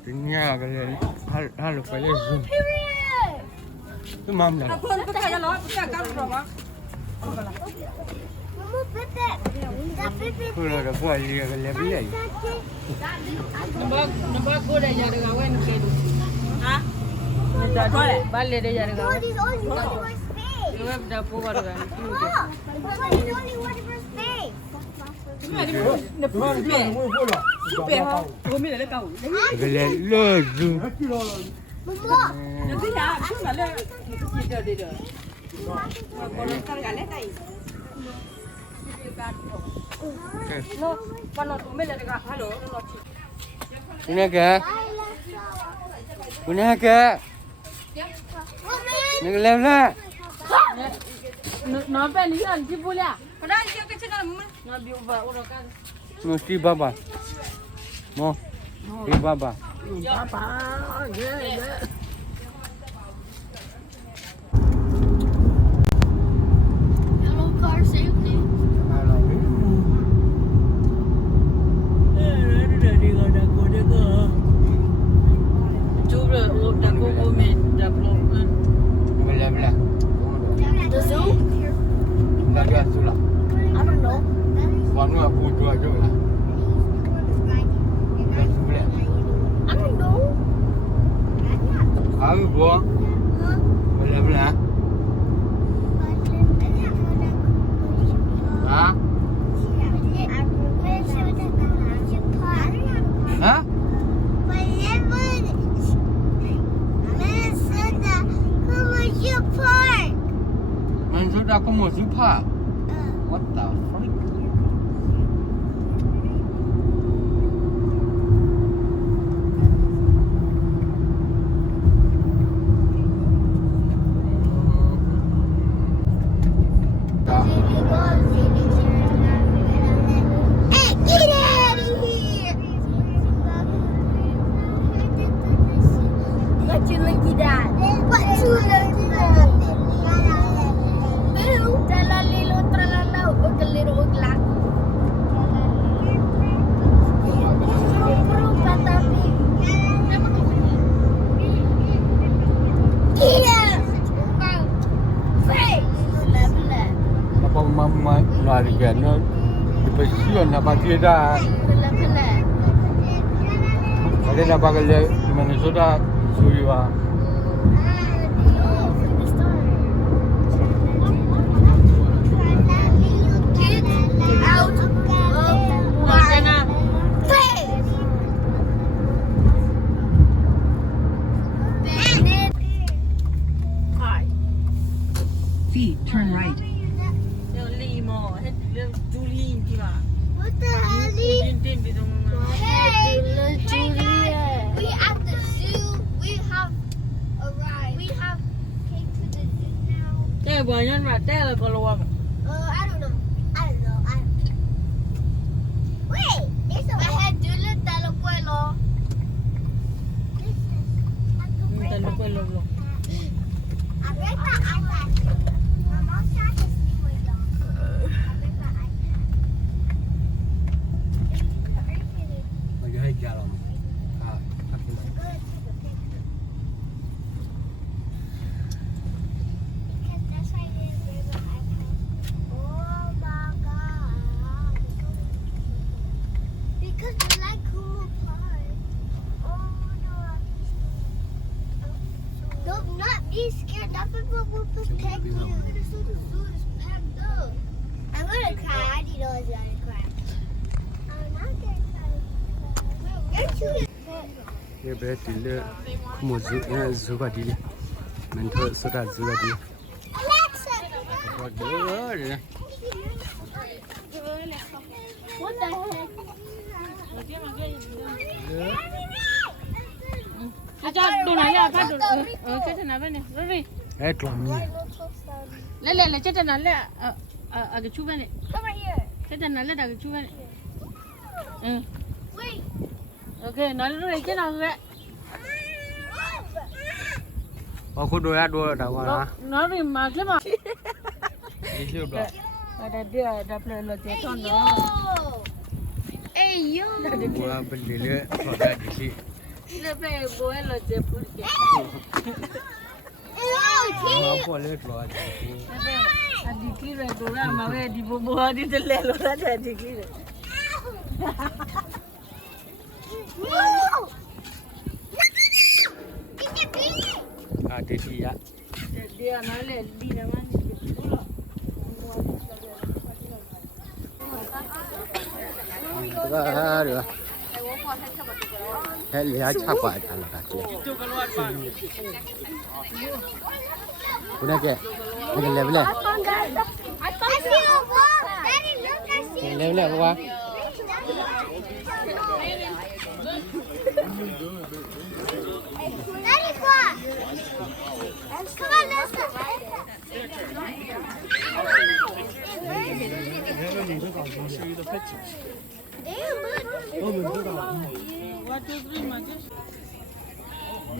Dunia kali hal payah zoom. Tu mam lah. Aku nak pakai kalau pakai kau berapa? Kalau ada buat dia kali beli. Nampak aku dah jadi kawan kedu. Hah? Balik dah jadi kawan. Kau dah puas kan? Kali lo zoom. Nanti ya, aku nak le. Kita dia. Kalau sekarang kan le tai. Lo, kalau tu mela dekat halo, lo. Punya ke? Punya ke? Nak lem lah. Nampak ni kan si boleh. Padahal dia kecil kan. Nabi ubah orang kan. Mesti baba. Mo. Si baba. Apa? Hello, car safety. Cuba dah kau komen dah belum. Lem lah. The zoo? Dah dia sulah. I don't know. Warna aku dua je lah. Dah sulah. I don't know. Aku buang. Lem lah. Ha? Ha? Maksud aku mau suka. What the fuck? Hey, get out of here! What you looking at? What you looking at? Tralalilo, tralala, ugaliro, uglak. Puro patapi. Iya! Face! Bela-bela. Apa mama lari kan? Di pesian apa tidak? Bela-bela. Ada nak pakai le di mana sudah suriwa. Get out of my face! Bandit! Hai. Feet, turn right. Yang lima, yang Julie ni lah. What the hell? Jintin di tu. Hey, Julia. We at the zoo. We have arrived. We have came to the zoo now. Teh banyak nak teh lah kalau orang. I don't know. I don't know. Wait, there's a head dulu dalam puelo. Tak lupa lo. Aberta iPad. Mama said to see my dog. Aberta iPad. Bagi hai jalan. Ah, aku. Because that's why I didn't bring my iPad. Oh my god. Because we like Kumu Park. Oh no. Don't not be scared. Nothing will protect you. The zoo is packed up. I'm gonna cry. I need those gonna cry. I'm not gonna cry. You're too. Dia berarti kumu zuba dia. Mentor sudah zuba dia. Alexa. Buat dia. What the heck? Ajak dona ya, apa dona? Cerita apa ni? Ruri. Kelam ni. Le, cerita le. Agak cuba ni. Come right here. Cerita le agak cuba ni. Wait. Okay, le cerita le. Aku dua dah wala. Ruri macam mana? Itu dah. Ada dia, ada pelak lo cerita no. Hey, Hey, yo. Gua beli le produk di sini. Lepas boleh lo jepul ke. Gua boleh keluar. Lepas adikli le dorang mawe di bobo di tele lo ada adikli le. Ada dia. Dia nale di nama ni. Đó được. Thế lihat apa kalau kaki. Udah ke? Ini level I ya? see a wall. Daddy, look, I see a Level ya apa? Daddy, what? Come on, let's go.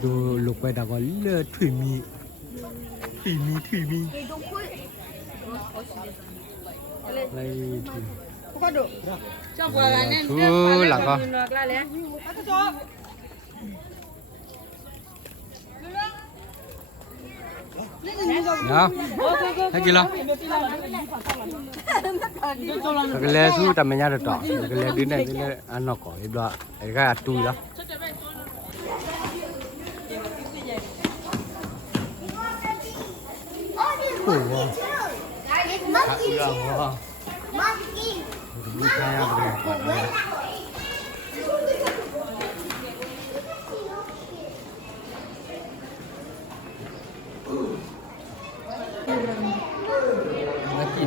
Đồ lục quay đã có lơ thủy mì. Thủy mì. Đây thủy. Có được. Cho qua là nên. Chú là con. Đó. Thấy chưa lo? Cái lê su tầm nhà được trọ. Cái lê đến này cái lê ăn nó có cái đoạn. Cái ăn tui đó. It's monkey too. Monkey.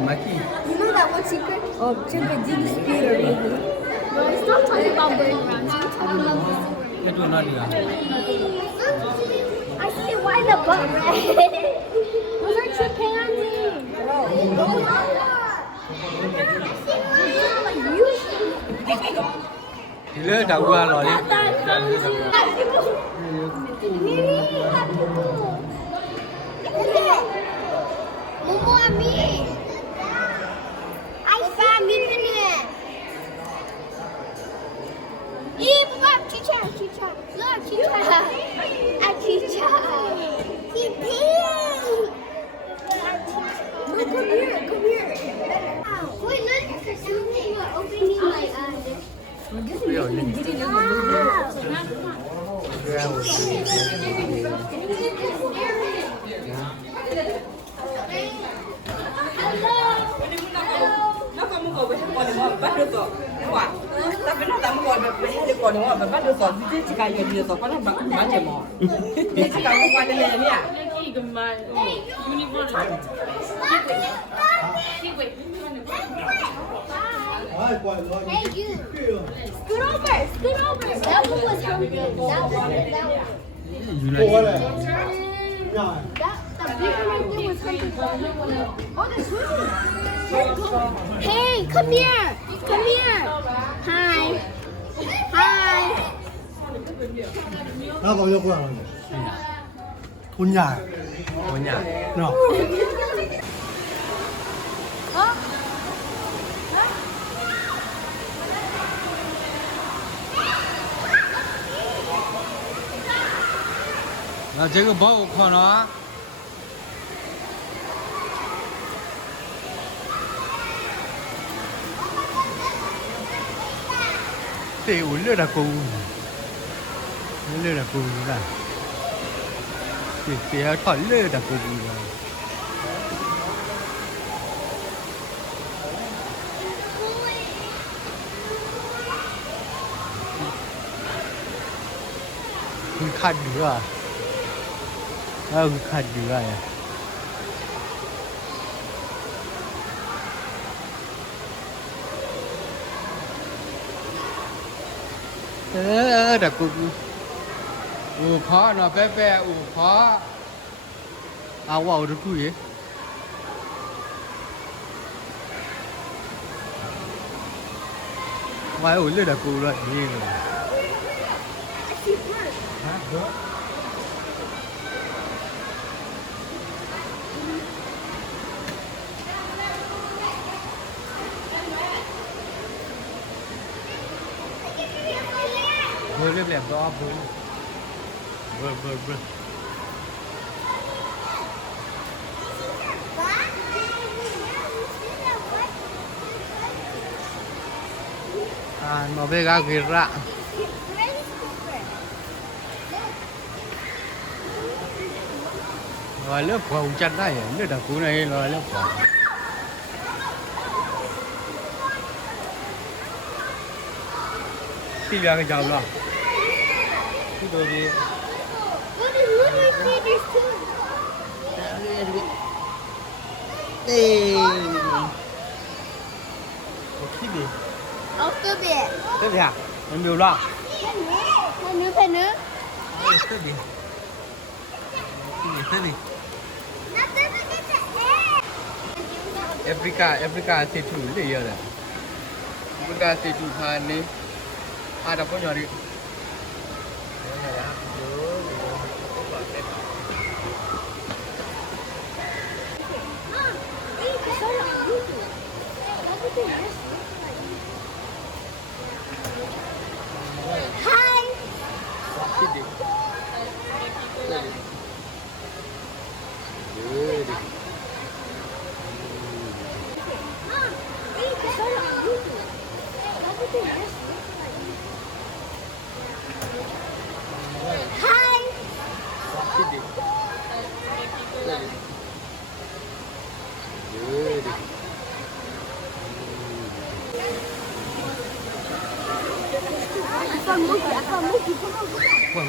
Maki. You know that one secret? Oh, chimpanzee speeder, maybe. No, it's not talking about going around. It's talking about the secret. Cái tuần nào đi à? I see why the butt red. Those are chimpanzees. Those are. Lỡ đào qua rồi đi. Momo and me. I found me in it. Look, Chicha. Look, Chicha. Chicha. He peed. Look, come here. Wait, look. Something was opening my eyes. Nó không muốn về con thì mà bắt được rồi. Quả. Ta phải nó làm con về con thì mà bắt được rồi. Chỉ cái gì rồi có nó bán chè mò. Chỉ cái con qua đây nè. Cái gì mà uniform. Hey, you. Scoot over. That one was from me. That one. The bigger one was from Oh, the sweet. Hey, come here. Hi. 나 봐, 여기 안 돈냐? 뭐냐? 너. 나 저거 먹고 커나? Thì uống là cùng là cùng là thì thỏi là cùng là khăn nữa khăn nữa à đã cùng khó nó bé khó vào được cái gì ngoài uống đã cùng rồi như bơ lẹp đó bơ mà về cái ra rồi lớp phòng chân đây nước đặc cú này rồi lớp phòng đi ra cái dòng rồi cái đồ gì đi cái gì After that. cái gì à em biểu lo Pen nữa. cái gì cái gì Africa thì chủ gì vậy đấy Africa thì chủ hàng này đọc có nhỏ đi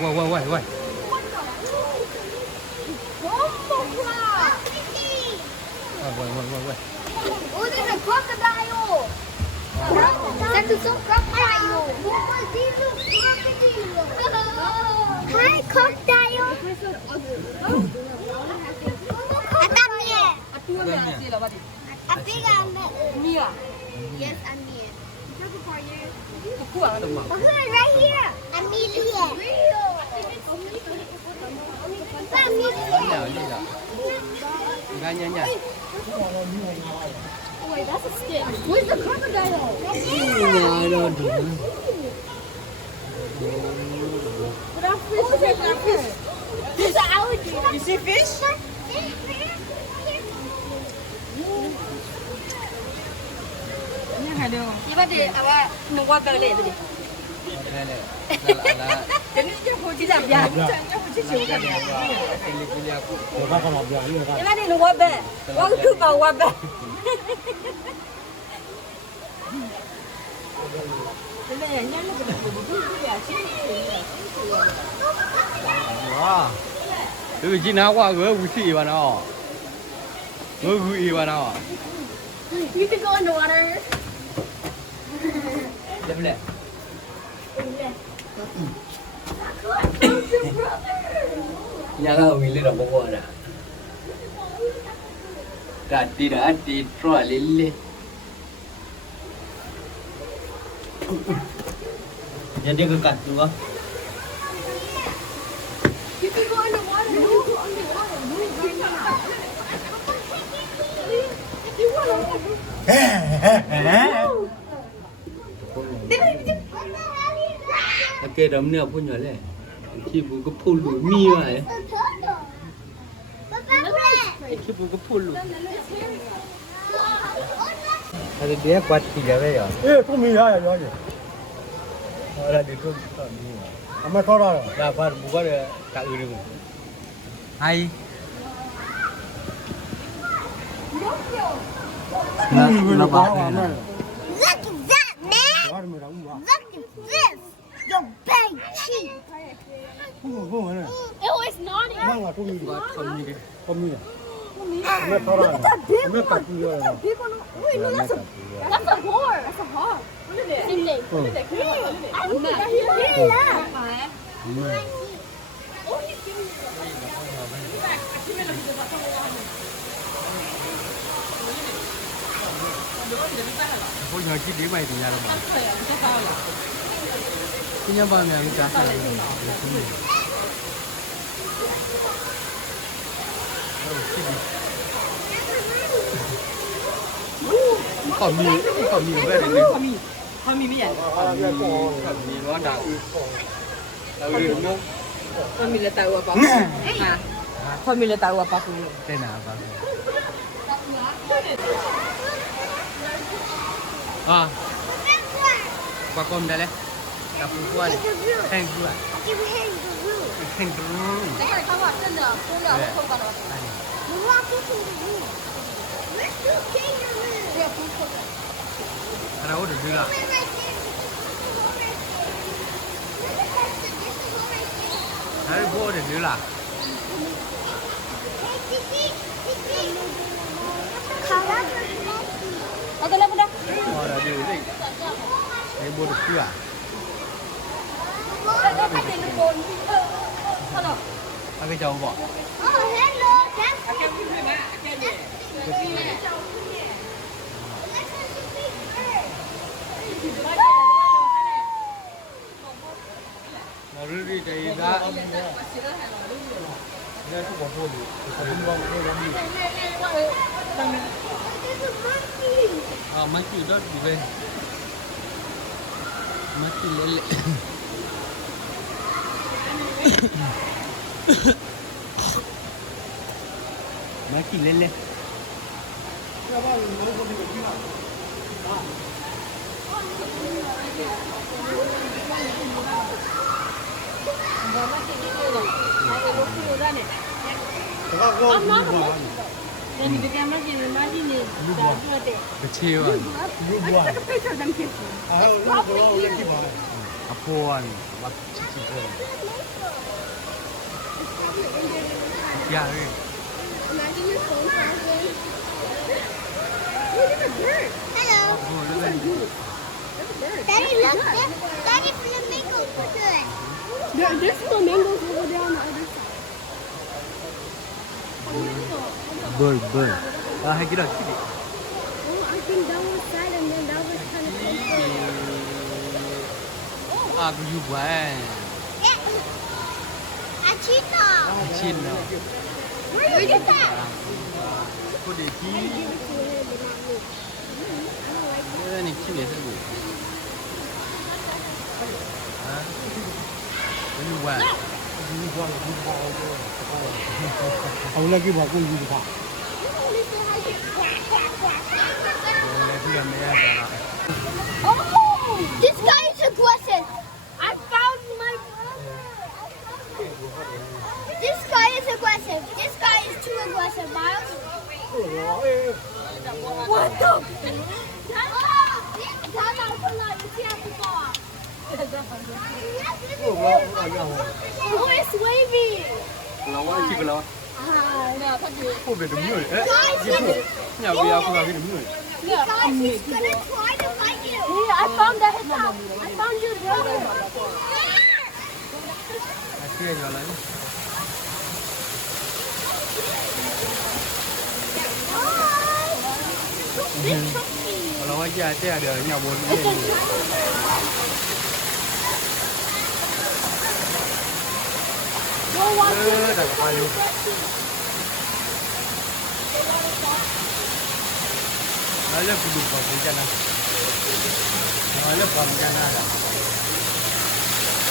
Wait. Wait. Oh, there's a crocodile. That's a crocodile. Hi, crocodile. I think I'm Mia. Yes, I'm Mia. Right here. Amelia. Nhanh. Wait, that's a stick. Where's the crocodile? There's an alligator. You see fish? 이번에 아마 농구가 그래 들이. 이번에 농구가 배. 왕투가 와배. Wow. Từ khi nào qua gỡ vũ sĩ vào nào? Gỡ vũ sĩ vào nào? You can go underwater. Đẹp lẹ. Nhà ga mình lên đồng bộ nè. Đã đi rồi lên. Nhà đi cái cắt đúng không? You can go underwater. You can go underwater. If you want Cái đấm nè phun nhỏ lẹ. Khi bố có phun lùi mi vậy. Khi bố có phun lùi. Ada dia kuat tiga vậy à? Không mì ra rồi gì? Ada di tu. Amma có ra rồi. Dapat buka dia tak uri. Hai. Nó báo à mày. Look at that, man. Look at this. Your big cheek. Không này. Oh, it's naughty. Mang là không mì được. Không như thế. Không mì. Amma có ra rồi. Amma cắt rồi. Wait, no, that's a whore. That's a hog. Look at it. Same thing. Look at it. I look at that here. Look. Phun nhỏ chỉ đi mày thì nhà đâu mà. Cái nhà bao nhiêu trả tiền? Còn mì về đây. Không mì mới vậy. Còn mì nó đã. Família tá rua pra Família tá rua pra comer. Tem nada, pá. Ah, qua con đây đấy. Cặp phụ quan. Thanh phụ à? You hang the roof. Thanh phụ. Cái này không phải chân được, không được, không cần được. You walk into the room. Let's do kangaroo. Ở đâu được chưa? Come in right there. Đấy, vô được chưa là? Hey, Titi, Titi. Color. Ở đây lên đây. Ờ, là điều gì? Đấy, vô được chưa à? Nó phải tiền được bồn. Thôi rồi. Ăn cái trâu bỏ. Oh, hello. That's Nó rư đi chạy ra. À, mấy chị đó đi về. Mấy chị lên lệ. Mấy chị lên lên. Then the camera can imagine it. Cái chiêu à? Take a picture of them kissing. À buồn, bắt chị buồn. Dạ đi. Imagine your phone charging. Look at the bird. Hello. Buồn nó lên. Daddy, look. Daddy, flamingos are good. There's flamingos over there on the other side. Bird. À, hay cái đó chị đi. Oh, I think that was sad and then that was kind of comforting. À, cái gì vậy? A cheetah. Chín nào. Where did you get that? Cô để chi? Đây này chi này sao vậy? Hả? Cái gì vậy? Ông lấy cái bỏ con gì vậy? Oh, this guy is aggressive. I found my brother. This guy is aggressive. This guy is too aggressive, Miles. What the? Oh, it's wavy. Lâu quá, chị có lâu. Cô về đúng người. Ê, Guys, chị phụ. Nhà bây giờ cô vào cái đúng người. guys, he's gonna try to fight you. Yeah, I found that house. I found your brother. À, kia giờ lấy. Lâu quá, giờ thế là đợi nhà bốn cái gì. Đặt khoai luôn. Nói là phụ vào cái chân này. Nói là còn chân này.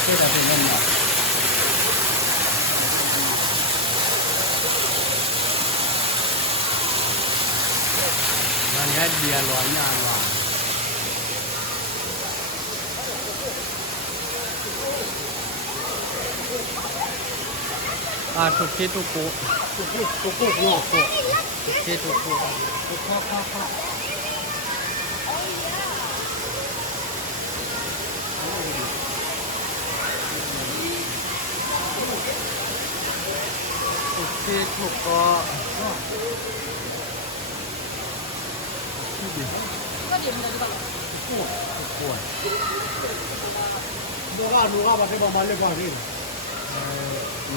Thế là phải nên nào. Nó nhớ đi loạn nhà loạn. À, thuộc kế thuộc cổ. Thuộc kế thuộc cổ. Thuộc kế thuộc cổ. Thuộc kế thuộc cổ. Nuga ba te ba male ba rin.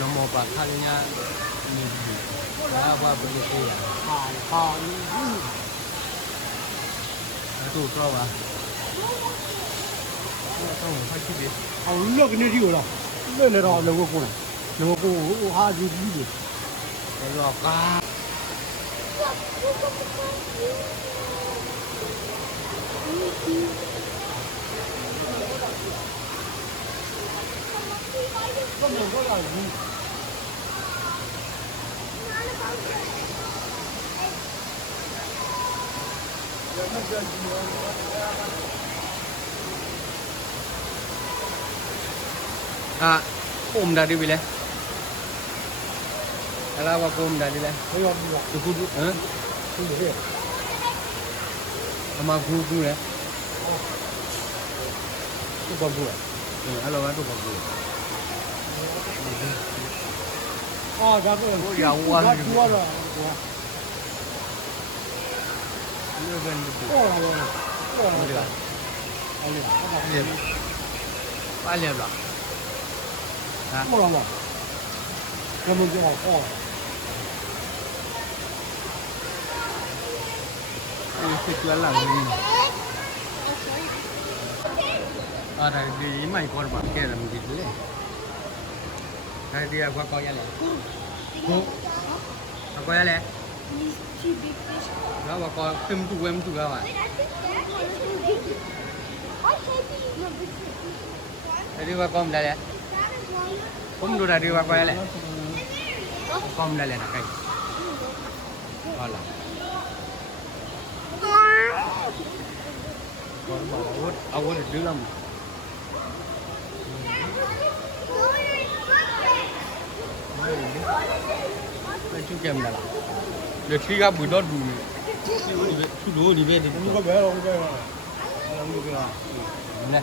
Nó mò bà khăn nha. Nhìn gì. Đã qua bên kia. Nó tụ cho bà. Không phải chi biết. Ông lơ cái này đi rồi. Lơ này rồi lơ cô này. Lơ cô ha gì đi. Cái lò cá. 根本不让鱼。 à ôm đã đi bile ala wa ôm đã đi le 没有没有， tu ku hả 对不对？ ama ku le 不光顾。 alo wa tu ku 啊，咱这我养我他多了，我 ni ben tu 过了我，过了 ni 我 la， 哎呀， ni pa le la 过了我，根本就好过了。 ai se tu la ni ada di mai kon ba ke la mi le ai dia gua ko ya le ku ko ya le nó bà coi phim tu em tu các bạn đi qua con đây nè không đưa ra đi qua coi này con đây là cây con là con bảo ông có được lắm chú kem là được khi gặp buổi đó đủ chú đố đi về thì không có bé đâu, không có bé đâu. không được rồi này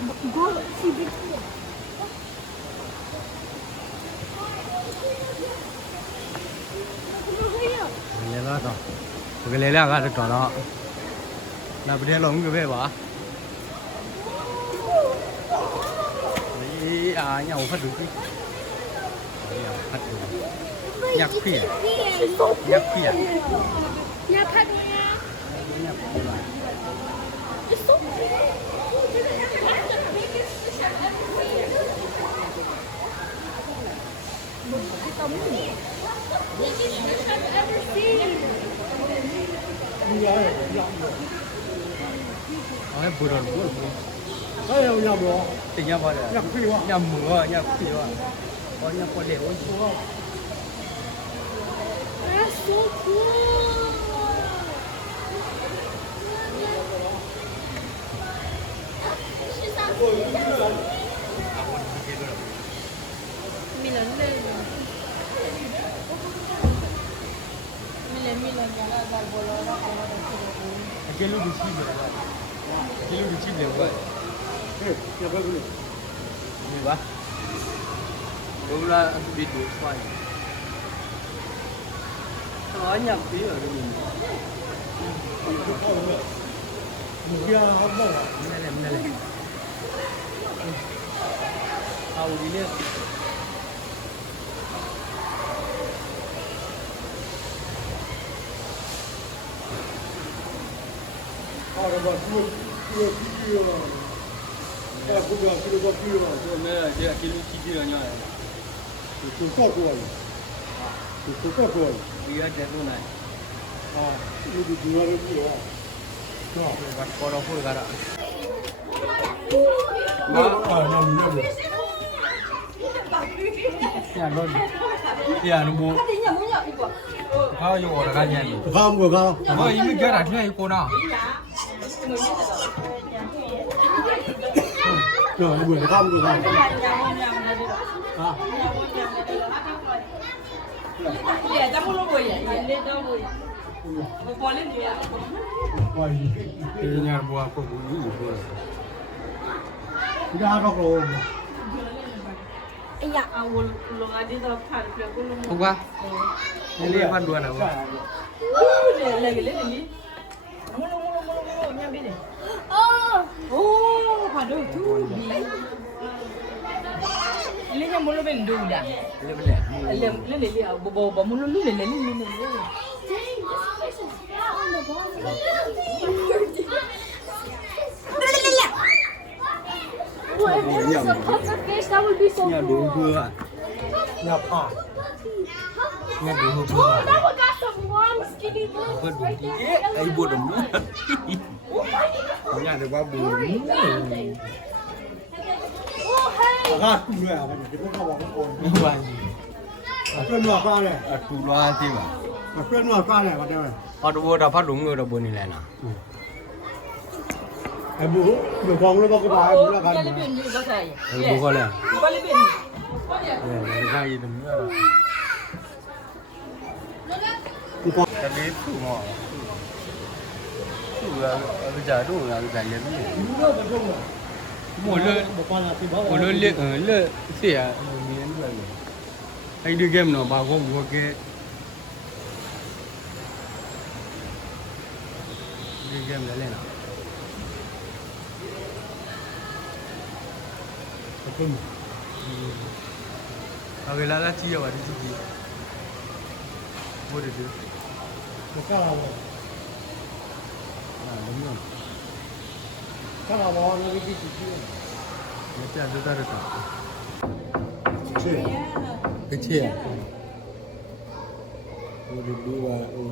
lấy ra rồi cái lấy ra cái trò đó là bây giờ lồng cái về bỏ đấy à nhau phát được cái phát được nhạc khỉa nhạc khỉa nhạc khỉa nói vừa rồi vừa Cái nào nhà bò, tình nhau bao giờ nhà phi quá. nhà mưa nhà khỉa có nhà có đều That's so cool. mình lớn lên mình lên nhà là vào bolo đó có nó được cái lúc đi chim rồi cái lúc đi chim đều vậy Ê, nhà bò cái gì quá đúng là bị đuổi xoay nó nhập phí ở cái mình một kia không đâu. này tàu đi lên À, rồi chưa mà. À, cũng được, chưa mà. rồi mới là cái lúc chi tiêu nhau này Chúng có rồi. Chúng có rồi. bây giờ cái này À, đi đi đi đi đi. Đó. bắt có đâu phơi cả đó Nằm nằm. nhà luôn nhà nó bố sao vô ở cái nhà này Không của không. ơi mình kia là thế cô nào Rồi buổi không của không. À. Để ta mua nó bồi vậy, lên đâu bồi. Bỏ lên đi ạ. Rồi. cái nhà bố có bố gì rồi Ra đâu rồi. long adi đó phải phải cũng long không qua cái liên quan đùa nào Lên đi. Mua nha biết đi. Ô, phải đâu thu. Lên nhà mua nó bên đủ đã. lên bên này Lên đi à, bò mua nó lên. Dang, this fish is fat on the bottom. Well, if there was a puffer fish, that would be so nhà đủ cool. vừa Nhà phà. nhà đủ Oh, vừa that one got some long, skinny bones bớt right đủ there. ấy bột đồng nhà được bao bùn Oh, hey. Agak tu lah, kita kau bawa kau. ဘာ Apa ni apa ni? အတူလားသိပါ Apa ni apa ni? Apa ni? ဘာတော့ဒါဖတ်လို့ငွေတော့ဘုန်းနေလဲနာ Ibu, ibu kau lu kau bawa ibu lah kan? လေးပြင်းနေတော့ဆိုင် ဘယ်ဘောလဲ ဘာလေးပြင်း ဒီကရေးတယ်မျိုးတော့ Ibu kau တလေးဖူမောသူကအကြတော့လာကြတယ်ပြီ ibu lah betul lah. မို့လေ Bapak nak tiba. ဘလို့လေစေရမြင်လို့လေအဲ့ဒီကမနော်ဘာကောဘောကဲဒီကမလဲနော် Betul. အဝေလာလာကြည့်ရပါဒီကြည့်ကြည့်ဘိုးတို့ Bukan lah. အာလုံးလုံး Kan lah bawa ni di sini. မပြတ်တော့တော့ Cik. ကချေဘိုးတို့ကဟို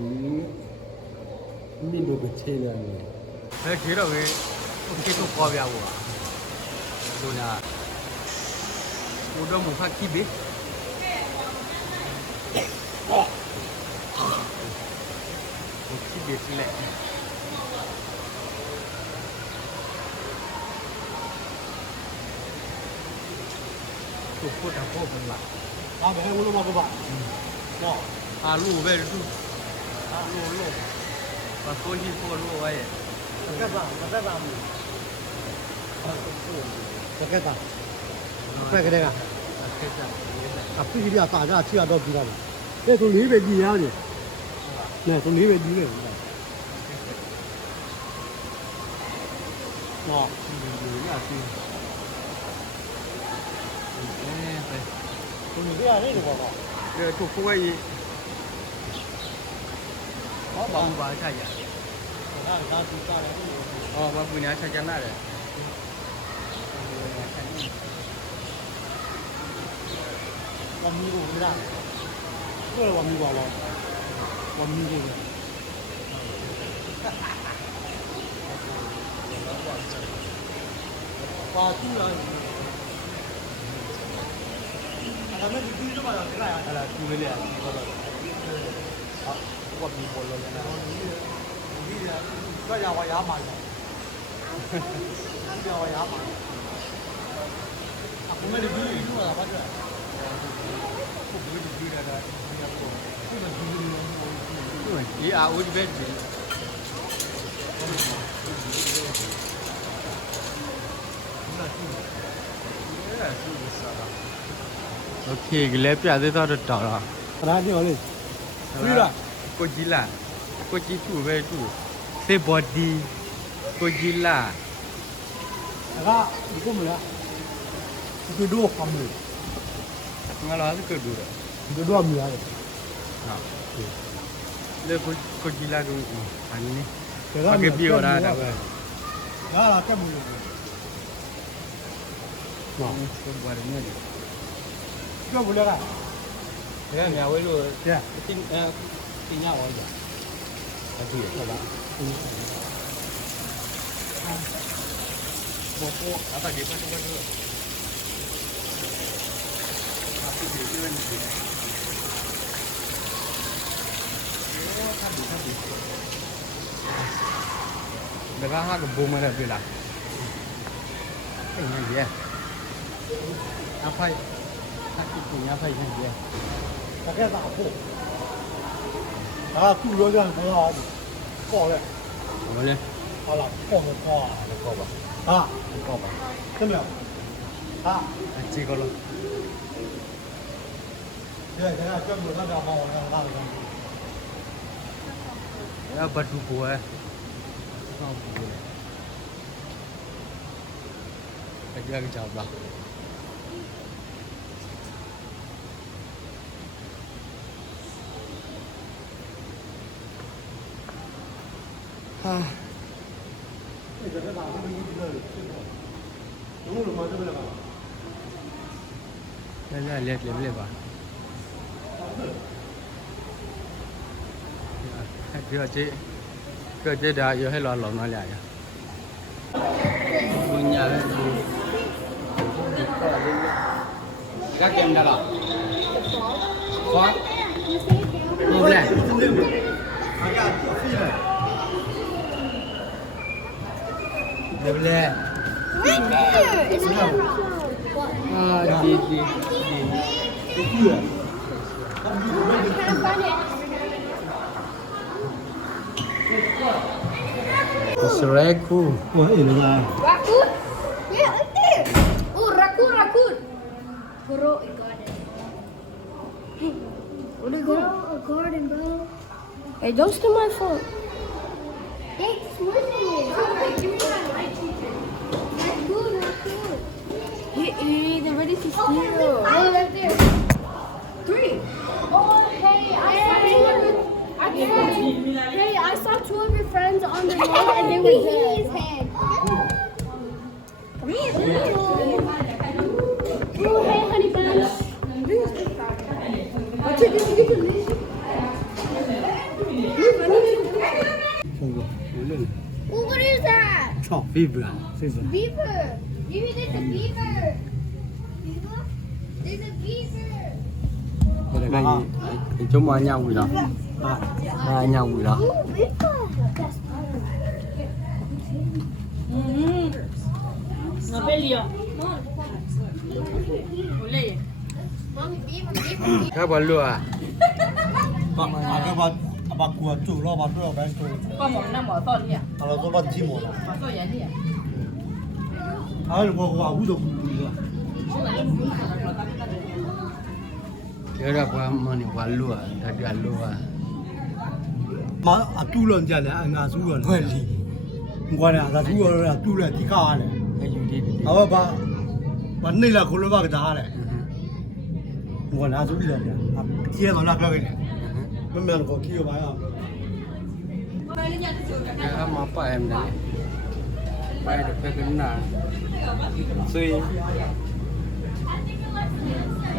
မင်းတို့ကချေလာနေဘယ်ခေတော့ပဲโอเคတော့ပေါ်ပြဖို့ပါလို့လားဘိုးတို့မဖတ်ကြည့်ပဲโอเคဒီစလက်ကိုပို့တာပို့မလား Ah, betul lu mau bawa. No. အာလူပဲလူအာလူလို့ဘာကိုကြီးပို့လို့ဝဲ Dekat tak? Dekat tak? Dekat tak? Apa kena kan? ဆက်စား 啊，必须得大家去啊，到几了？那从里边进来的，那从里边进来的。哦， လူရစီအဲ 从里边那个宝宝， ဘယ်ကိုကိုကြီးဟောဘာမှဘာချရ 我看他去大连路， ဟောဘာပူညာချကြနာတယ် 我迷路回来，这我迷宝宝，我迷这个。把住了，咱们就这么样回来啊？ အဲ့ဒါသူလေးလေးဒီဘောလို့ဟာဘောဒီဘောလို့လည်းနာ 这家伙牙麻的，这家伙牙麻的。我们的鱼鱼做了，反正。 ကိုဘူးဒီပြီးတာဒါဒီကတော့ဒီအာဦးဒီပဲဒီโอเคကလေးပြသေးတော့တော်တော့ 哪里好嘞？对了， ကိုကြီးလာကိုကြီးသူ့ပဲသူ့စေဘော်ဒီကိုကြီးလာ 那个你过没了？你给多少没？ ငါလာစကဒူရ 你给多少没了？ ဟာလေကိုကြီးလာတို့အနည်း 这 ဘာကပြောရတာပဲ 那了干没有？ ဘာဘာနေလဲ 要不了了？ ဒါကမြဝဲလို့ 对， တင်တင်ရအောင်ကြာအဲ့ဒီဟုတ်လားဘောပေါ်အတာဒီပတ်တော့တော့အခုဒီလိုနေတယ်ဒါကဟာကဘုံမရပြီလားအဲ့ငါကြီးအဖိုင်အခုကိုရဖိုင်နေတယ် 大概咋破？啊，住了这样不要爆了， ဘာလဲ 好了，爆了爆啊，ကောပါ 啊， ကောပါ 怎么了？啊， အခြေကောလို့ 对，现在专门那边帮我那个大的。 အဲ့ဘတ်တူပေါ်ဟဲ့ဟောဘူးလေအကြကြောက်လားဟာ 这个哪这么一个？能不能吗？这个吧？ လဲလဲပါဒီတော့ကျေဒါရဟဲ့လောလုံးနော်လာရဘုညာလေဒီကလေး Các em đã là có không này được lên Srek cool. Wah, ini lah. Raccoon? Yeah, up there. Oh, raccoon. Grow a garden. What do you grow a garden, bro? Hey, don't steal my phone. Hey, Raccoon. Hey, they're ready to steal. Oh, right there. 3. Oh, hey, I saw 2 of your friends on the road and they were dead. Come here. Oh, hey, honey bunch. Oh, what is that? Chop. Viva. Beaver. Maybe there's a beaver. There's a beaver. Đây là cái chúng mà nhau gì đó. Nhau gì đó. Oh, beaver. Nó bên liều. Mommy, beaver. Các bạn lừa à? Agak abang kuat tu, lo abang tu abang tu. 帮我们那么造孽， Kalau tu abang cimo lah. 做眼力。 Kalau gua aku tu tu. Thế là qua mà ni qua lừa, tadi lừa. Ma atu lo nja le, anga su lo le li. Gua le anga su lo atu le ti ka le. Cái gì đi. Apa ba nei la ko lo ba ka da le. Gua na su le. Kia ma la ka le. Memang kau kio ba ya. Cái mà apa em đấy. Bay được cái nào. Suy.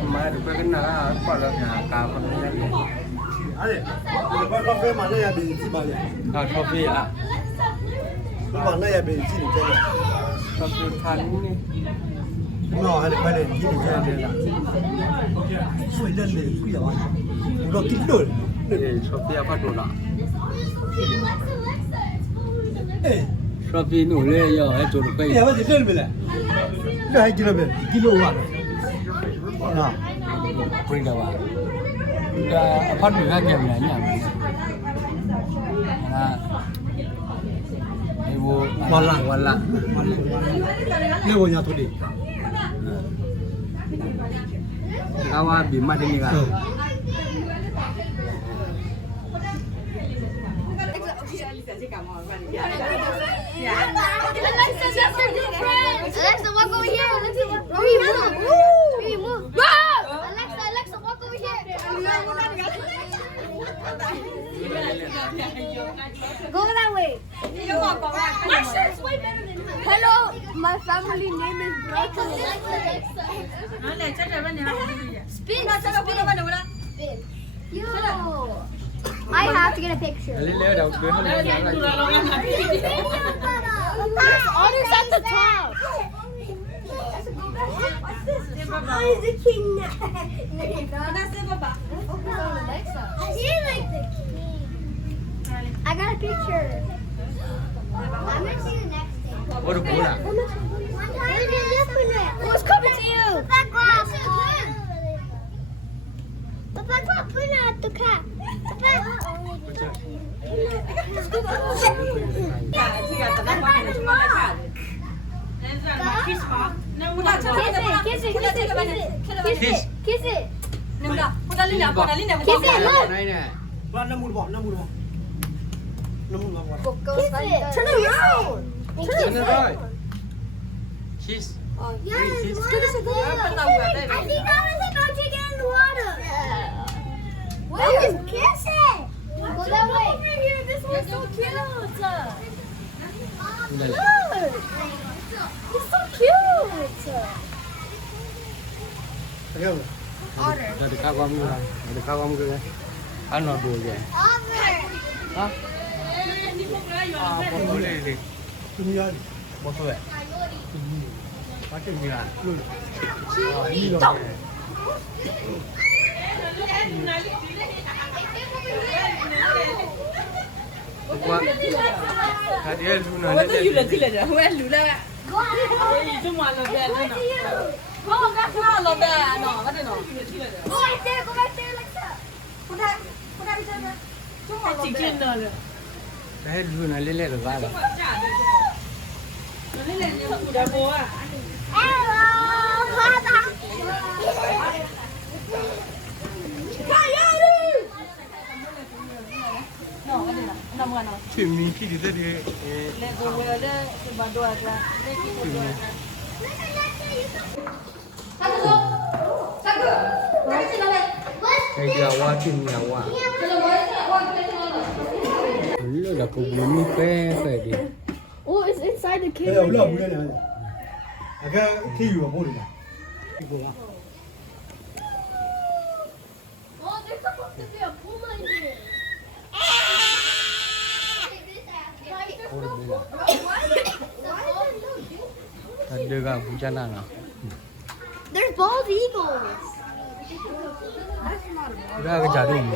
Mai được cái nào có là nhà cao con đấy. Ale. Kau kau mana ya bin si ba le. Trophy à? Mana ya bin si ni ke le. Trophy thắng đi. No, ale pa le ni ni ke le la. Sui le le sui ya ba. Lo ki do. Để Trophy phát đồ đó. Eh. Trophy nổi lên giờ hết rồi cây. Ya ba di le le. Le hai kilo be. Kilo wa. Na. Bring đâu à? Đã phát được các em này nhỉ? À. Ibu wala. Le wo nya to di. Kawa bimat ini kan. Alexa, walk over here. Move. Alexa, walk over here. Go that way. Hello, my family name is Broccoli. Spin. Yo. I have to get a picture. Lấy đầu cưới nó lên There's otters at the top. Oh, he's a king now. He's like the king. I got a picture. I'm gonna see the next thing. Ủa được bố là? Who's coming to you? Papa, put it at the cat. Kiss it. Kiss it. Đây nè. Ba 5 mùn bỏ. 5 mùn bỏ. Kiss it. Turn around. Turn it right. Kiss. Yeah, I think that was about to get in the water. Where is Kiss it? Go that way. Over here. This one's so cute. Đây. Look. It's so cute. Thấy không? Rồi được cao con người. Được cao con người. Ăn nó đùa vậy. Over. Hả? Một số này thì Tung nhân. một số vậy. Quá chừng gì à? Luôn. Qua cái đĩa luôn Ủa rồi. tôi du lịch thì là rồi, quên lũ ra. Chúng mà là bè nữa nè. Không có sao là bè nọ, cái này nọ. Go right there, go right there like that. Put that beside there. Chúng mà chỉ trên nè rồi. Đấy luôn này lên được ra rồi. Nó lên như là đá bố à. Hello, Nọ cái này nè, nằm gần nọ. Chuyện mình khi đi tới đi. Lên cô về đây, cái bà đùa ra. Lên cái cô đùa. Cái giờ qua chuyện nhà qua. Lúc là cũng muốn phê phê đi. Oh, it's inside the အဲ့ cave. တော့လောက်ဘူးလေအကဲခီယူမို့လေဒီကော Oh, there's supposed to be a pool in here. Thật được à, cũng chán nào. There's bald eagles. Ra cái chả đúng.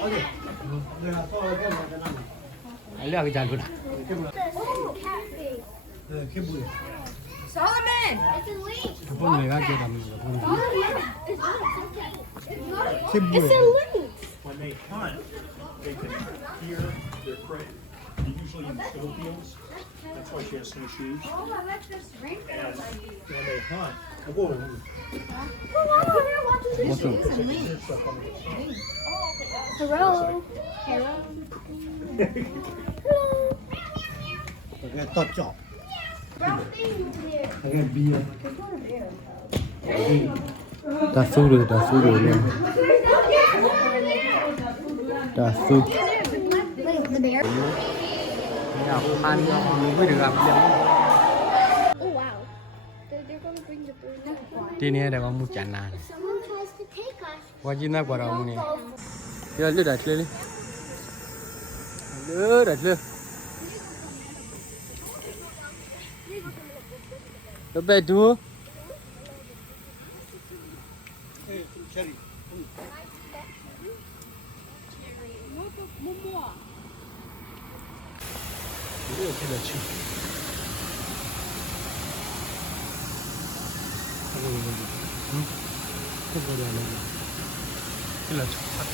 ဟုတ်ကဲ့ဒါတော့တော့ပြန်လာတယ် Lấy cái chả đúng. Oh, catfish. ခစ်ဘူးလေ Solomon. It's a link. Không người khác chưa làm được. It's a link. When they hunt, they can hear their prey. They usually use snowmobiles. That's why she has snowshoes. And when they hunt, အခု Awesome. Hello. Hello. အကဲတော့ကြောက် Brown thing here. အကဲဘီး Ta su rồi, ta su rồi lên. Ta su. Wait, the bear? Nào, ăn mình mới được gặp. Oh, wow. They're going to bring the bird back. Trên này đã có một chán nào. Someone tries to take us. Qua trên này quả đó mu nè. Đưa đưa đặt lên. Đưa đặt lên. Nó bé đua. Không có đường lên. Cái là chụp phát.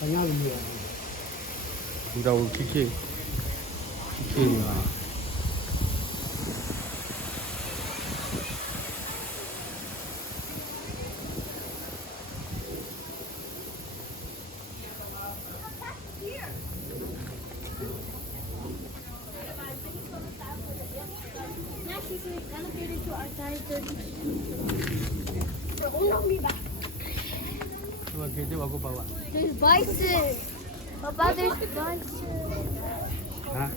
အညာလူမျိုး Đầu khi mà Next is an elevator to our side. Hold me back. Coba kita aku bawa. There's bison. Papa, there's bison. Hah?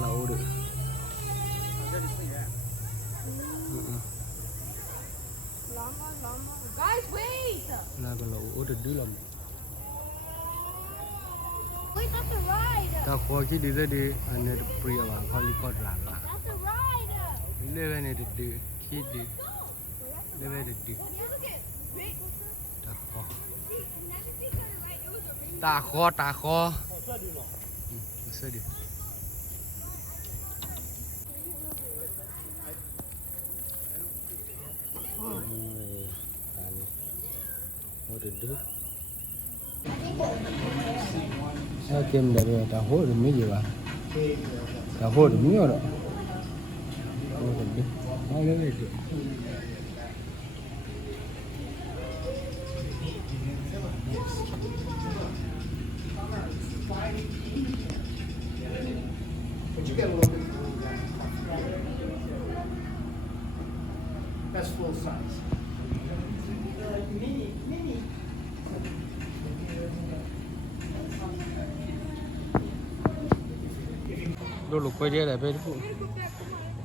Laut được. Guys, wait. Là cái laut được dữ lắm. Wait, that's a ride. Ta coi khi đi ra đi, anh ấy priya vào, kali kau làm là. That's a ride. Level này được đi, khi đi. Level được đi. Ta kho. Ta kho. Sẽ đi. Sao kem đẹp rồi, ta hốt được mấy gì vậy? Ta hốt được nhiều rồi. Hốt được đi. Nói lên đi. That's full size. Đồ lục quay đi lại bên phụ.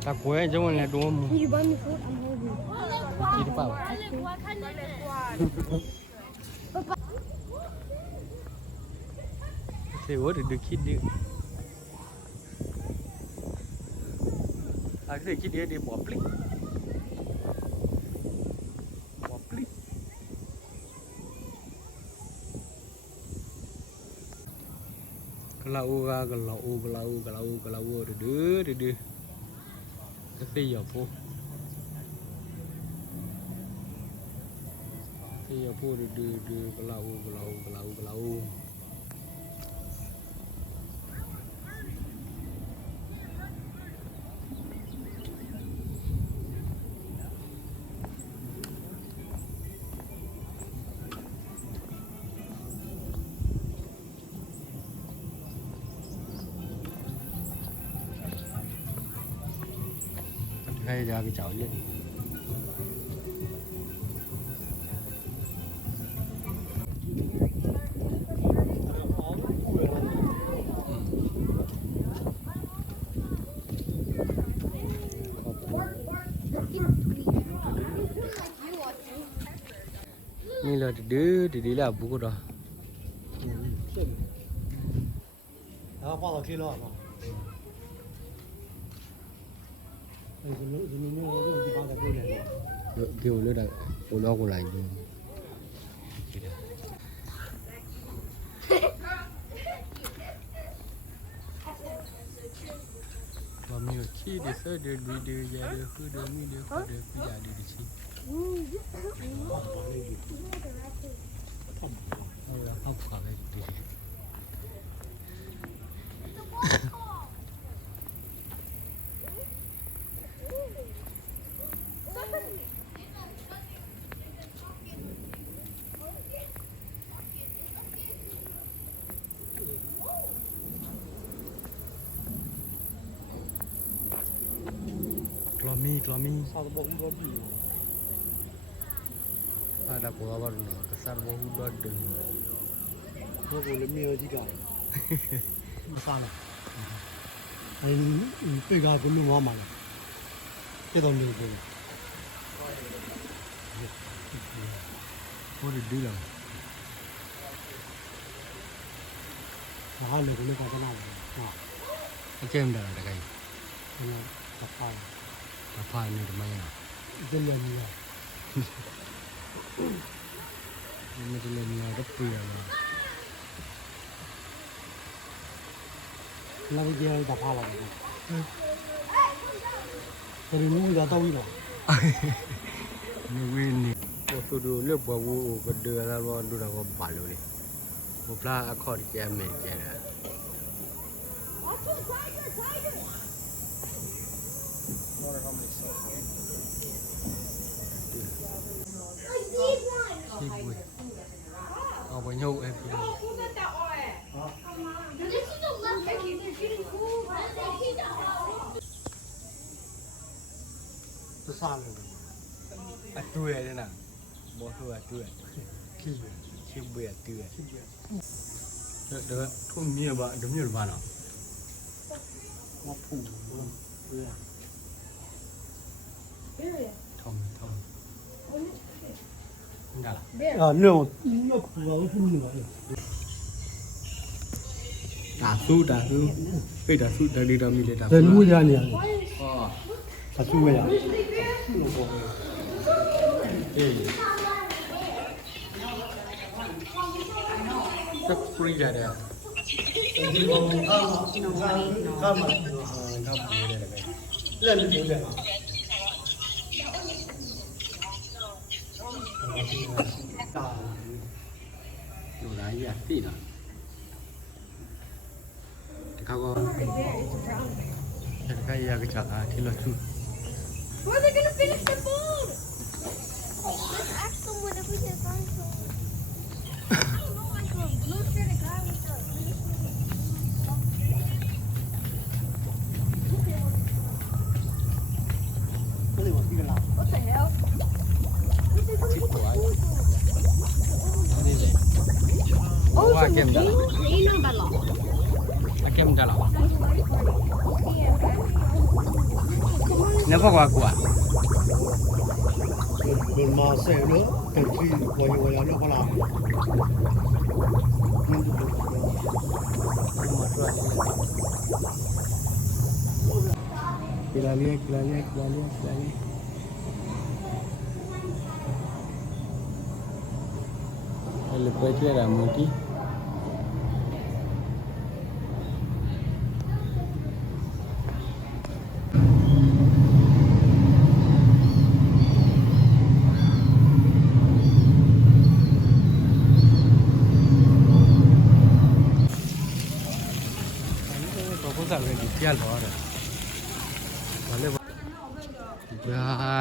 Ta quay giống như là đồ mu. Can you buy me food? I'm hungry. Chỉ được bảo. Thì ủa được khít đi. À cái khít đi bỏ click. Kalau de. Cái gì vậy phụ? Cái gì phụ de kalau. Hay ra cái chảo lên. Ini lah dia lah buku dah. Đó qua vào kia lo mà. Kêu nữa là cô lo cô lại. Và mình ở khi để sơ được video ra được hư được mình được hư được bây giờ được chi. Đây là học cả cái gì. Klomi. Sao bộ cũng có gì. Ada buah warna kesar buah udah deng. Nó còn lấy mía gì cả. Sao này? Anh bây giờ cũng luôn hoa mà. Cái đó nhiều rồi. Có được đi đâu? Hai người cũng lên cái nào. Cái kem đó là cái. Tập phải. Tập phải này là mấy nào? Dân lên nhiều. Mình chỉ lên nhà rất bừa mà. Nó bây giờ tập phải là gì? Cái này mua ra tao đi rồi. Nó quên đi. Tôi đưa nước vào vụ cái đưa ra luôn đưa ra vào bàn luôn đi. Một pla khó đi kem này cái này. Chị Bùi. Bao nhiêu em thì Tôi xa rồi. tuổi đây nè. Bỏ tuổi. Chị Bùi tuổi. Được không nhiều bạn, đúng nhiều bạn nào? Nó phủ luôn. Thông. Nó phủ vào cái nữa. Đá su. Cái đá su đã đi ra mi để đá su. Tên mua ra nè. Đá su vậy à? Chắc free ra đây. Không mà. Lên đi được. Đồ đá gì à? Tí nào. Thìเขาก็cái chợ thì là su. Where are they gonna finish the food? Let's ask them what if we can find some. Like a blue shirted guy with a Cái gì mà đi làm? what the hell? Qua kem đã. Kem đã là. Nếu qua quả. Còn mà xe nữa, từ khi quay nó có làm. Kita lihat. Lepas itu ada mungkin.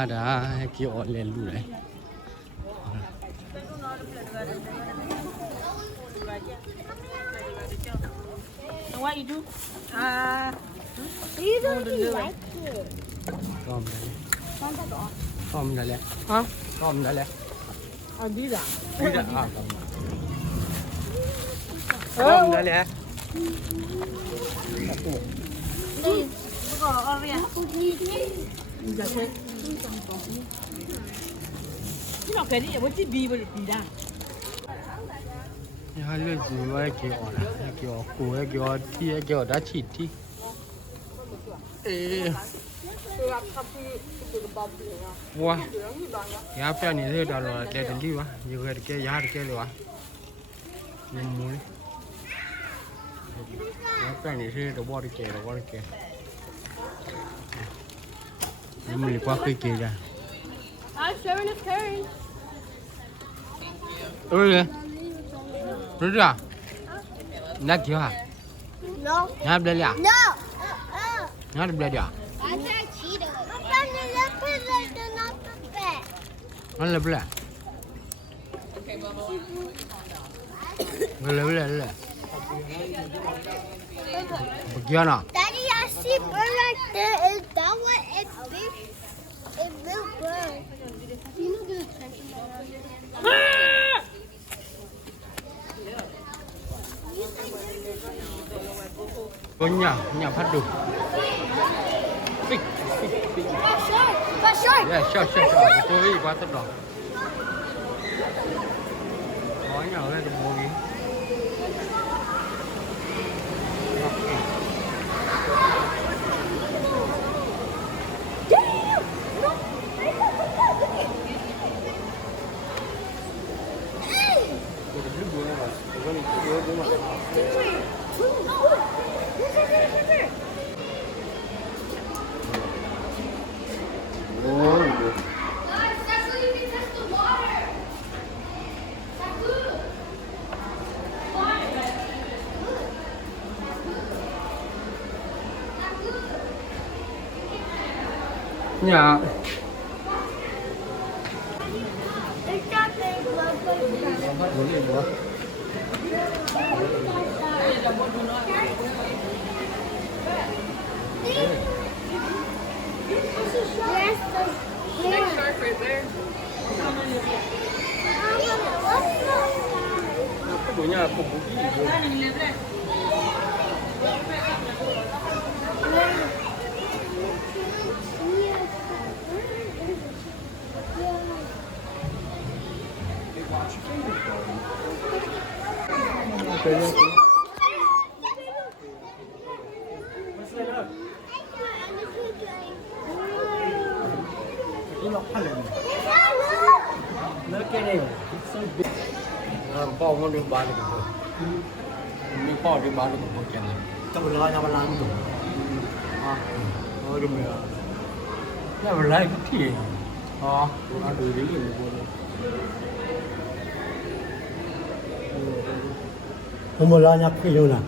da che ho le lure. What you do? You don't even like it. Kom da le. Hả? Kom da le. Đi ra. Đi da. Kom da le. Đi. Có ở đây. Dạ thế. Nó cái gì mà chỉ bì mà đi ra. Ya le ji wa ke ora. Ke o ko ke o ti ke o da chi ti. Wow. Ya pe ni de da lo de de li wa. Yu ke ya de ke lo wa. Ni mu le. Ya pe ni se de bo de ke Ni mu le kwa ke ja. I'm showing his turn. Ơi. Rồi à? Nãy chưa hả? No. Nãy bây giờ. No. Nãy bây giờ. I said cheetah. I'm trying to look at the not the bed. Nó là bây giờ. Bây giờ. Bagaimana nào? Daddy, I see bird right there. Is that what it's big? It's real bird. You know the attention. Có nhà phát được. Big. But sure. Yeah, sure. Tôi ý quá tốt rồi. Có nhà ở đây được mua gì? Nhà của nhà phục vụ Bao nhiêu được bán được rồi, mình bao được bán được một cái này. Trong đó nhà bạn làm gì? Được rồi. Nhà bạn làm cái gì? Nó đủ đấy rồi. Không có lo nhắc cái gì nữa.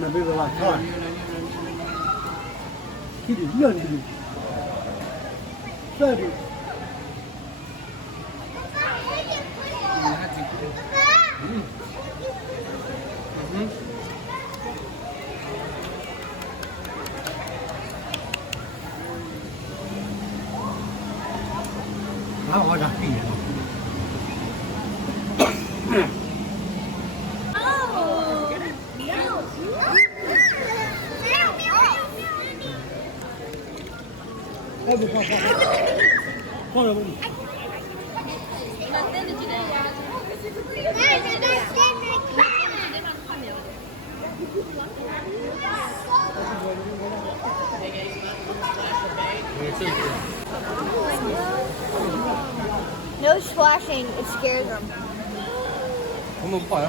Mà bây giờ là thôi. Khi đi nhận đi. Đây đi. Nó gọi là gì? Con rồi. No splashing, it scares them. Không phải.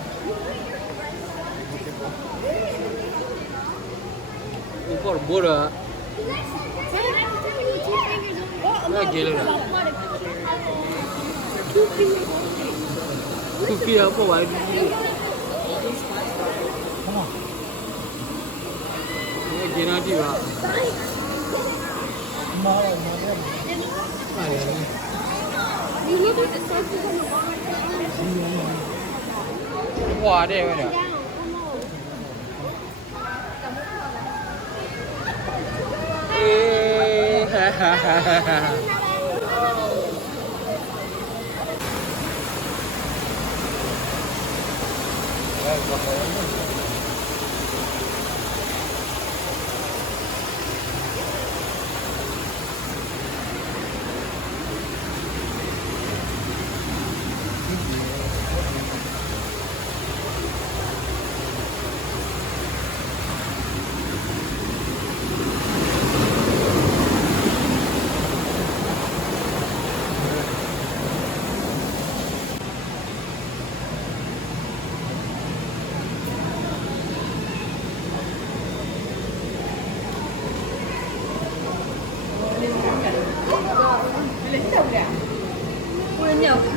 Không có bữa Nó kia luôn. Cookie ở phố vậy. Nó kia nó đi vào. Quả đây vậy nè. Ha ha ha ha.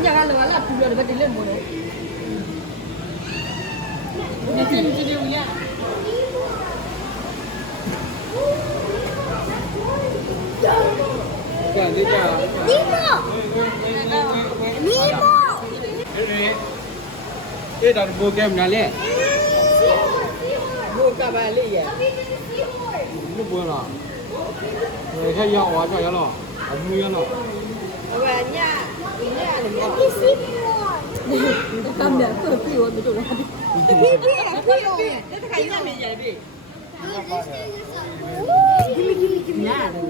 nhà ga lửa là phụ được cái lên một đấy. Nhà tiền chỉ điều nhá. Cái gì cả? Nemo! Nemo! Cái đó bộ game nào đấy? Mua cả bài lì à? Nó buồn à? Rồi cái dạo hóa cho nó, ở mưa nó. Và nhà nhà này Let me see more! cầm để cửa tiêu mới được. Thế cái nhà mình vậy đi. Nhà này.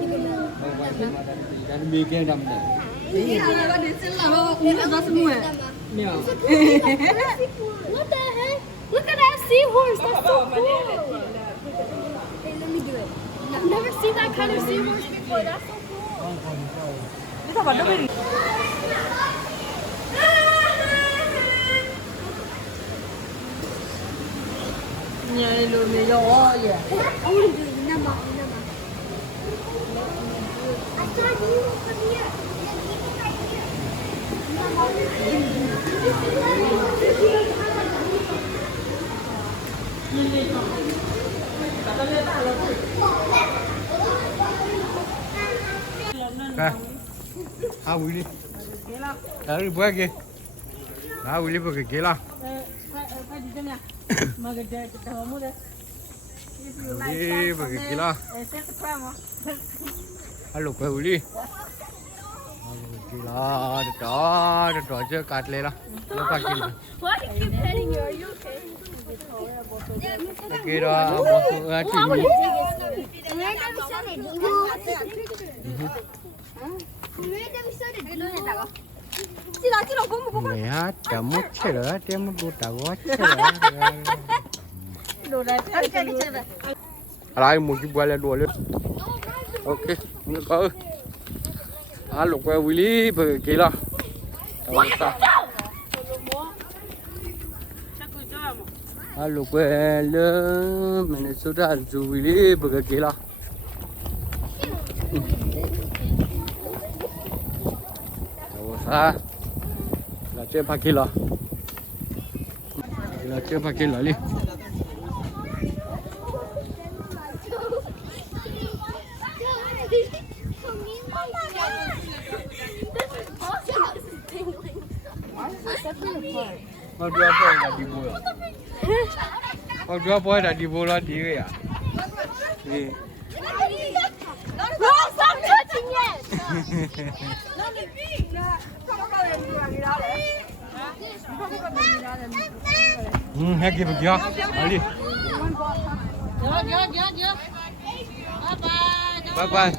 Jangan bikin dam ni. Ini ada di sini lah, ini ada semua. Ni ah. What the heck? Look at that seahorse! That's so cool! Hey, let me do it. I've never seen that kind of seahorse before. That's so cool. Ini apa dah beri? Nhà luôn này gió vậy. I want to do it. Number. I saw you from here. Cái. À vui đi. Đi bữa kì. Vui đi bữa kì là. Đi bữa kì là. Alo quay vui đi. Gila, đó chứ cắt lên đó, nó cắt kì. Why do you keep petting you? Are you okay? Kì đó, bác cứ ăn kì. Where Mẹ, chả mất chơi nữa, chém mất bút tao quá chơi Đồ này phải chơi đi chơi về. lại một cái bữa là đùa luôn. Ok, nó có. Alo quay Willy bữa kì là. Tao sao? Alo quay lên, mình số ra dù Willy bữa kì là. Tao là trên pa kilo. Là trên pa kilo đi. Con đưa boy đã đi bộ rồi. Con đưa boy đã đi bộ rồi đi vậy à? Đi. No, stop touching it! Hết kịp chưa? Đi đi. Bye bye.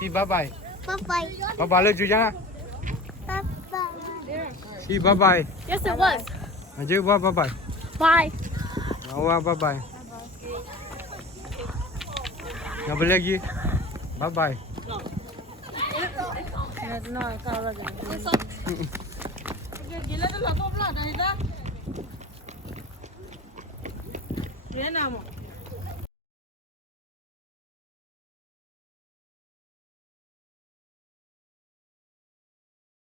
Say bye bye. Bye-bye. Bye bye lên chú cha. Bye-bye. Say bye bye. Yes, it was. Chứ bye bye. Bye. Bye bye. Apa lagi? Bye bye. No, acaba de. Gila tu lah, kau pula dah itu. Dia nama.